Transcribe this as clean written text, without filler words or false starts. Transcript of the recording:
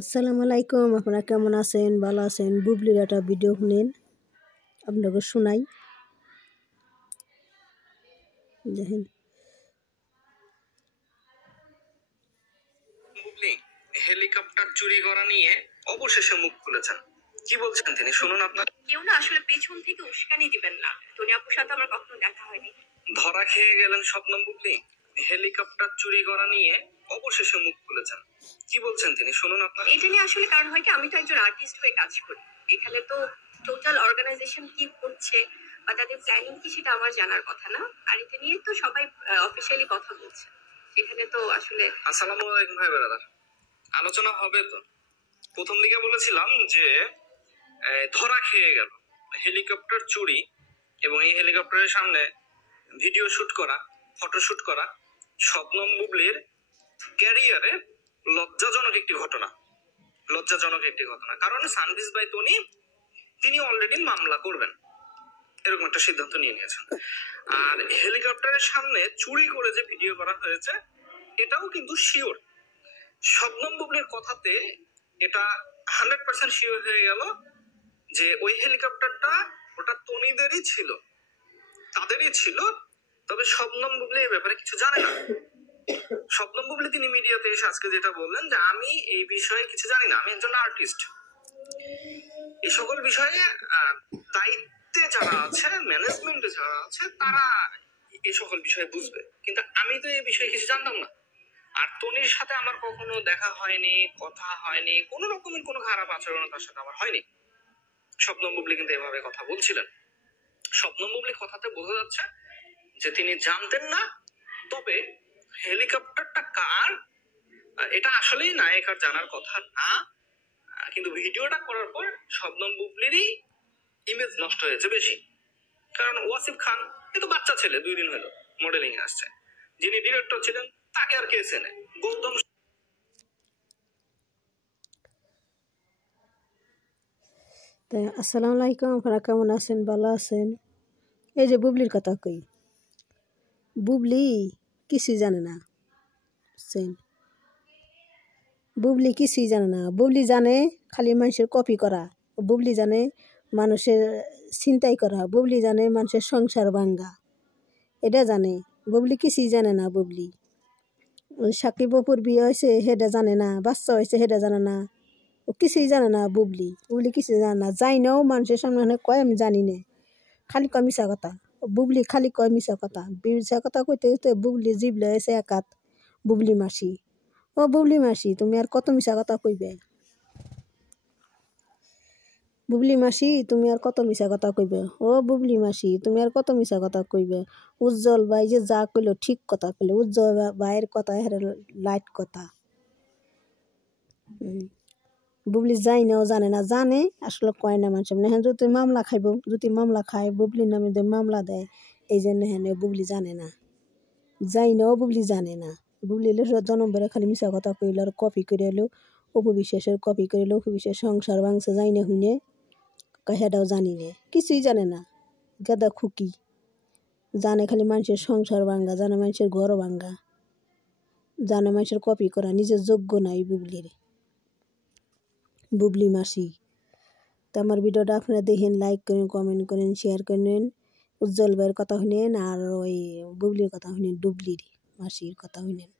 আসসালামু আলাইকুম। আপনারা কেমন আছেন? ভালো আছেন? বুবলির একটা ভিডিও শুনেন, আপনাকে শোনাই। দেখেন। বুবলি হেলিকপ্টার চুরি করা নিয়ে অবশেষে মুখ খুলেছেন। কি বলছেন তিনি, শুনুন আপনার। কেউ না আসলে পেছন থেকে উস্কানি দিবেন না। টনি আপুর সাথে আমার কখনো দেখা হয়নি। ধরা খেয়ে গেলেন শবনম বুবলি। হেলিকপ্টার চুরি করা নিয়ে অবশেষে মুখ খুলেছেন। কি বলছেন তিনি, শুনুন আপনার। এটা নিয়ে আসলে কারণ হয় কি, আমি তো একজন আর্টিস্ট হয়ে কাজ করি। এখানে তো টোটাল অর্গানাইজেশন কি করছে বা তাদের প্ল্যানিং কি সেটা আমার জানার কথা না। আর এটা নিয়ে তো সবাই অফিসিয়ালি কথা বলছে। এখানে তো আসলে আসসালামু আলাইকুম ভাই ব্রাদার। আলোচনা হবে তো। প্রথম দিকে বলেছিলাম যে ধরা খেয়ে গেল হেলিকপ্টার চুরি, এবং এই হেলিকপ্টারের সামনে ভিডিও শুট করা, ফটো শুট করা শবনম বুবলির ক্যারিয়ারে লজ্জাজনক একটি ঘটনা। কারণ সানভিজ বাই তনি তিনি অলরেডি মামলা করবেন, এরকম একটা সিদ্ধান্ত নিয়ে নিয়েছেন। আর হেলিকপ্টারের সামনে চুরি করে যে ভিডিও করা হয়েছে এটাও কিন্তু শিওর। শবনম বুবলির কথাতে এটা 100% শিওর হয়ে গেল যে ওই হেলিকপ্টারটা ওটা তনিদেরই ছিল, তাদেরই ছিল। তবে শবনম বুবলি এই ব্যাপারে কিছু জানে না। শবনম বুবলি তিনি মিডিয়াতে এসে আজকে যেটা বললেন যে আমি এই বিষয়ে কিছু জানি না, আমি একজন আর্টিস্ট। এই সকল বিষয়ে দায়িত্বে যারা আছে, ম্যানেজমেন্টে যারা আছে, তারা এই সকল বিষয়ে বুঝবে, কিন্তু আমি তো এই বিষয়ে কিছু জানতাম না। আর তনির সাথে আমার কখনো দেখা হয়নি, কথা হয়নি, কোন রকমের কোনো খারাপ আচরণ তার সাথে আমার হয়নি। শবনম বুবলি কিন্তু এভাবে কথা বলছিলেন। শবনম বুবলি কথাতে বোঝা যাচ্ছে যে তিনি জানতেন না। তবে হেলিকপ্টারটা কার এটা আসলেই নায়িকার জানার কথা না, কিন্তু ভিডিওটা করার পর শবনম বুবলিরই ইমেজ নষ্ট হয়েছে বেশি। কারণ ওয়াসিফ খান এ তো বাচ্চা ছেলে, 2 দিন হলো মডেলিং এ আসছে। যিনি ডিরেক্টর ছিলেন তাকে আর কে চেনে? গৌতম। আসসালামু আলাইকুম। আপনারা কেমন আছেন? ভালো আছেন? এই যে বুবলির কথা কই, বুবলি কিছুই জানে না। বুবলি কিছুই জানে না। বুবলি জানে খালি মানুষের কপি করা, বুবলি জানে মানুষের ছিনতাই করা, বুবলি জানে মানুষের সংসার ভাঙ্গা, এটা জানে। বুবলি কিছুই জানে না। বুবলি সাকিব অপুর বিয়ে হয়েছে সেটা জানে না, বাচ্চা হয়েছে সেটা জানে না, ও কিছুই জানে না। বুবলি কিছুই জানে না। যাই নাও মানুষের সামনে কয় আমি জানি না, খালি কয় মিশা কথা। বুবলি খালি কয় মিশা কথা। মিশা কথা কইতে কইতে বুবলি জিবলে হয়েছে একাত। বুবলি মাসি, ও বুবলি মাসি তুমি আর কত মিশা কথা কইবে? বুবলি মাসি তুমি আর কত মিশা কথা কইবে? ও বুবলি মাসি তুমি আর কত মিশা কথা কইবে? উজ্জ্বল ভাই যে যা কইলো ঠিক কথা কইলো। উজ্জ্বল ভাইয়ের কথা হেরে লাইট কথা। বুবলি যাই নাও জানে না, জানে আসলে কয় না মানুষ। হ্যাঁ যদি মামলা খাইব, যদি মামলা খায় বুবলির নামে যদি মামলা দেয়, এই জন্য হ্যাঁ বুবলি জানে না। যাই নাও বুবলি জানে না। বুবলি এলো জন্ম বেড়ে খালি মিশা কথা কইল আর কপি করে এলো। অপু বিশ্বাসের কপি করে এলো। অপু বিশ্বাস সংসার ভাঙছে যাই না শুনে, সেটাও জানি না, কিছুই জানে না। গাদা খুকি জানে খালি মানুষের সংসার ভাঙ্গা, জানে মানুষের ঘর ভাঙ্গা, জানে মানুষের কপি করা, নিজের যোগ্য নাই বুবলির। বুবলি মাসি। তো আমার ভিডিওটা আপনারা দেখেন, লাইক করেন, কমেন্ট করেন, শেয়ার করেন। উজ্জ্বল ভাইয়ের কথা শুনেন আর ওই বুবলির কথা শুনেন, ডুবলির মাসির কথা শুনেন।